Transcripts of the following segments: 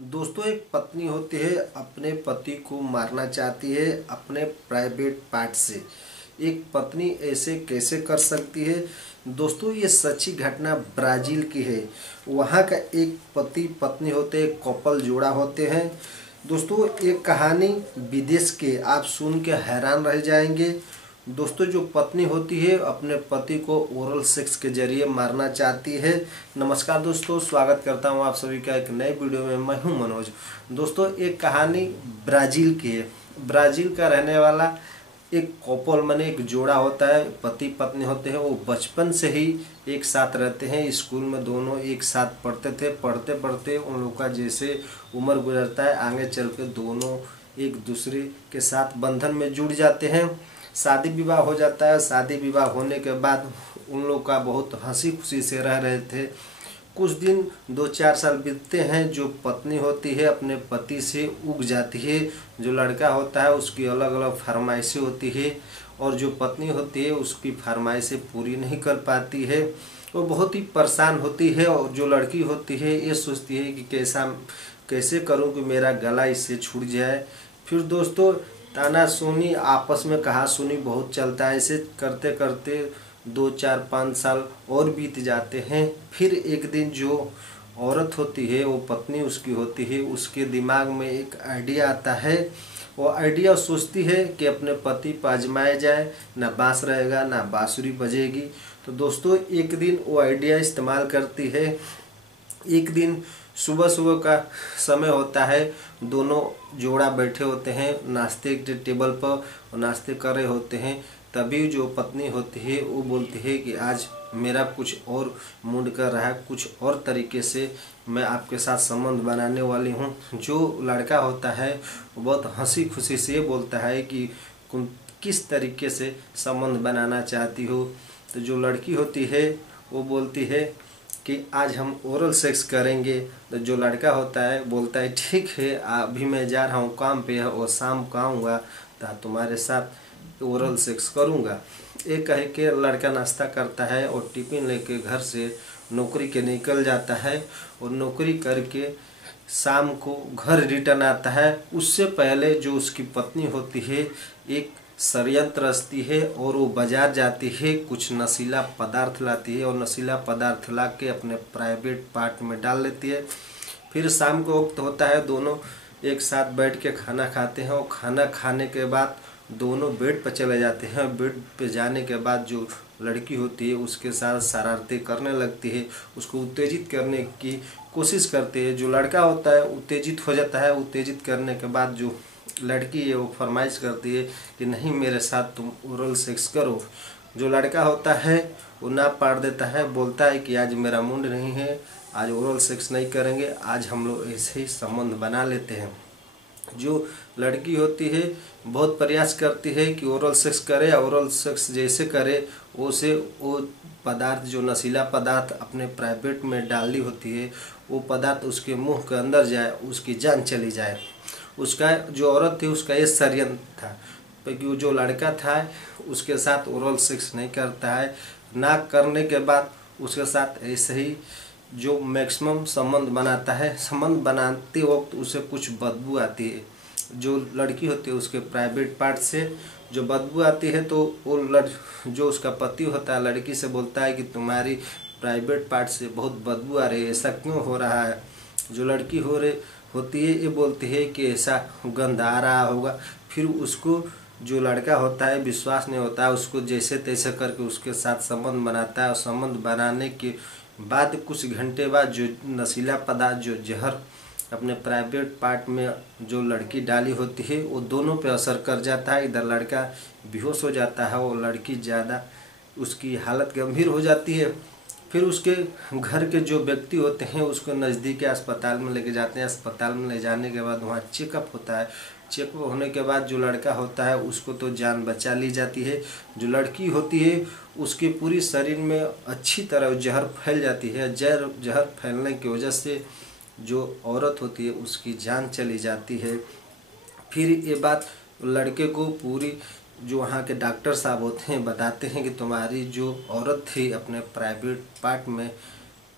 दोस्तों, एक पत्नी होती है, अपने पति को मारना चाहती है अपने प्राइवेट पार्ट से। एक पत्नी ऐसे कैसे कर सकती है? दोस्तों, ये सच्ची घटना ब्राज़ील की है। वहाँ का एक पति पत्नी होते हैं, कपल जोड़ा होते हैं। दोस्तों, एक कहानी विदेश के, आप सुन के हैरान रह जाएंगे। दोस्तों, जो पत्नी होती है अपने पति को ओरल सेक्स के जरिए मारना चाहती है। नमस्कार दोस्तों, स्वागत करता हूं आप सभी का एक नए वीडियो में। मैं हूं मनोज। दोस्तों, एक कहानी ब्राज़ील की है। ब्राज़ील का रहने वाला एक कपल माने एक जोड़ा होता है, पति पत्नी होते हैं। वो बचपन से ही एक साथ रहते हैं। स्कूल में दोनों एक साथ पढ़ते थे। पढ़ते पढ़ते उन लोग का जैसे उम्र गुजरता है, आगे चल के दोनों एक दूसरे के साथ बंधन में जुड़ जाते हैं। शादी विवाह हो जाता है। शादी विवाह होने के बाद उन लोग का बहुत हंसी खुशी से रह रहे थे। कुछ दिन 2-4 साल बीतते हैं। जो पत्नी होती है अपने पति से उग जाती है। जो लड़का होता है उसकी अलग अलग फरमाइशें होती है, और जो पत्नी होती है उसकी फरमाइशें पूरी नहीं कर पाती है। वो बहुत ही परेशान होती है। और जो लड़की होती है ये सोचती है कि कैसे करूं कि मेरा गला इससे छूट जाए। फिर दोस्तों, ताना सुनी, आपस में कहा सुनी बहुत चलता है। ऐसे करते करते 2-4-5 साल और बीत जाते हैं। फिर एक दिन जो औरत होती है, वो पत्नी उसकी होती है, उसके दिमाग में एक आइडिया आता है। वो आइडिया सोचती है कि अपने पति पर आजमाया जाए, ना बांस रहेगा ना बांसुरी बजेगी। तो दोस्तों, एक दिन वो आइडिया इस्तेमाल करती है। एक दिन सुबह सुबह का समय होता है। दोनों जोड़ा बैठे होते हैं नाश्ते के टेबल पर और नाश्ते कर रहे होते हैं। तभी जो पत्नी होती है वो बोलती है कि आज मेरा कुछ और मूड कर रहा है, कुछ और तरीके से मैं आपके साथ संबंध बनाने वाली हूँ। जो लड़का होता है वो बहुत हंसी खुशी से बोलता है कि किस तरीके से संबंध बनाना चाहती हो। तो जो लड़की होती है वो बोलती है कि आज हम ओरल सेक्स करेंगे। तो जो लड़का होता है बोलता है ठीक है, अभी मैं जा रहा हूँ काम पे और शाम को आऊँगा तो तुम्हारे साथ ओरल सेक्स करूँगा। एक कह के लड़का नाश्ता करता है और टिफिन लेके घर से नौकरी के निकल जाता है। और नौकरी करके शाम को घर रिटर्न आता है। उससे पहले जो उसकी पत्नी होती है एक षड्यंत्र रचती है और वो बाजार जाती है, कुछ नशीला पदार्थ लाती है और नशीला पदार्थ ला के अपने प्राइवेट पार्ट में डाल लेती है। फिर शाम को वक्त होता है, दोनों एक साथ बैठ के खाना खाते हैं। और खाना खाने के बाद दोनों बेड पर चले जाते हैं। बेड पे जाने के बाद जो लड़की होती है उसके साथ शरारतें करने लगती है, उसको उत्तेजित करने की कोशिश करते हैं। जो लड़का होता है उत्तेजित हो जाता है। उत्तेजित करने के बाद जो लड़की है वो फरमाइश करती है कि नहीं, मेरे साथ तुम ओरल सेक्स करो। जो लड़का होता है वो ना पाड़ देता है, बोलता है कि आज मेरा मूड नहीं है, आज ओरल सेक्स नहीं करेंगे, आज हम लोग ऐसे ही संबंध बना लेते हैं। जो लड़की होती है बहुत प्रयास करती है कि ओरल सेक्स करे। ओरल सेक्स जैसे करे उसे वो पदार्थ, जो नशीला पदार्थ अपने प्राइवेट में डाली होती है, वो पदार्थ उसके मुंह के अंदर जाए, उसकी जान चली जाए। उसका जो औरत थी उसका ये षड्यंत्र था, क्योंकि जो लड़का था उसके साथ ओरल सेक्स नहीं करता है। ना करने के बाद उसके साथ ऐसे ही जो मैक्सिमम संबंध बनाता है। संबंध बनाते वक्त उसे कुछ बदबू आती है। जो लड़की होती है उसके प्राइवेट पार्ट से जो बदबू आती है, तो वो जो उसका पति होता है लड़की से बोलता है कि तुम्हारी प्राइवेट पार्ट से बहुत बदबू आ रही है, ऐसा क्यों हो रहा है। जो लड़की होती है ये बोलती है कि ऐसा गंध आ रहा होगा। फिर उसको जो लड़का होता है विश्वास नहीं होता है, उसको जैसे तैसे करके उसके साथ संबंध बनाता है। और संबंध बनाने के बाद कुछ घंटे बाद जो नशीला पदार्थ, जो जहर अपने प्राइवेट पार्ट में जो लड़की डाली होती है वो दोनों पे असर कर जाता है। इधर लड़का बेहोश हो जाता है और लड़की ज़्यादा उसकी हालत गंभीर हो जाती है। फिर उसके घर के जो व्यक्ति होते हैं उसको नज़दीकी अस्पताल में लेके जाते हैं। अस्पताल में ले जाने के बाद वहाँ चेकअप होता है। चेकअप होने के बाद जो लड़का होता है उसको तो जान बचा ली जाती है। जो लड़की होती है उसके पूरी शरीर में अच्छी तरह जहर फैल जाती है। जहर फैलने की वजह से जो औरत होती है उसकी जान चली जाती है। फिर ये बात लड़के को पूरी जो वहाँ के डॉक्टर साहब होते हैं बताते हैं कि तुम्हारी जो औरत थी अपने प्राइवेट पार्ट में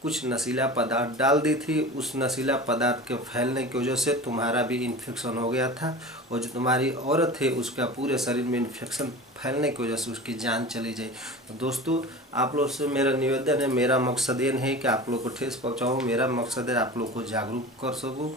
कुछ नशीला पदार्थ डाल दी थी। उस नशीला पदार्थ के फैलने की वजह से तुम्हारा भी इन्फेक्शन हो गया था और जो तुम्हारी औरत है उसका पूरे शरीर में इन्फेक्शन फैलने की वजह से उसकी जान चली जाए। तो दोस्तों आप लोग से मेरा निवेदन है, मेरा मकसद ये नहीं है कि आप लोग को ठेस पहुँचाऊँ, मेरा मकसद है आप लोग को जागरूक कर सकूँ।